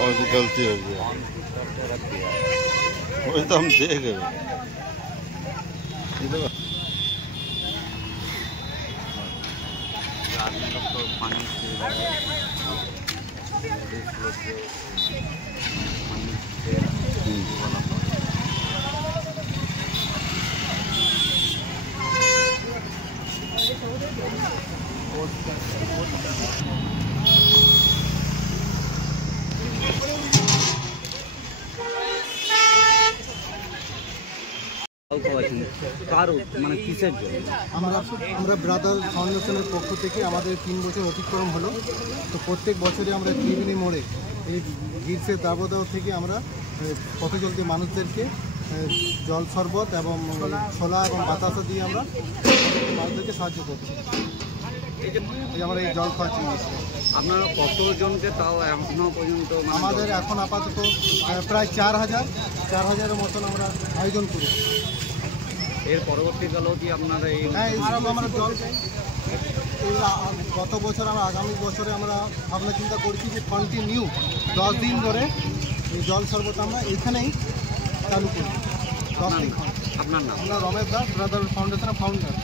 और गलती हो गया वही तो हम देख रहे আমরা ব্রাদার ফাউন্ডেশনের পক্ষ থেকে আমাদের 3 বছর অতিক্রম হলো। তো প্রত্যেক বছরই আমরা ত্রিবেণী মোড়ে এই গ্রীষ্মের দাবদাহ থেকে আমরা পথে চলতে মানুষদেরকে জল শরবত এবং ছোলা এবং বাতাসা দিয়ে আমরা মানুষদেরকে সাহায্য করছি। এই আমরা এই জল খাওয়াচ্ছি। আপনারা কতজনকে তাও এখনো পর্যন্ত? আমাদের এখন আপাতত প্রায় 4000-এর মতন আমরা আয়োজন করি। এর পরবর্তীকালেও কি আপনারা এই আমরা জল চাই? গত বছর আমরা আগামী বছরে আমরা ভাবনা চিন্তা করছি যে কন্টিনিউ 10 দিন ধরে এই জল শরবত আমরা এখানেই চালু করি। 10 দিন। আপনার নাম? আমরা রমেশ দাস, ব্রাদার ফাউন্ডেশনের ফাউন্ডার।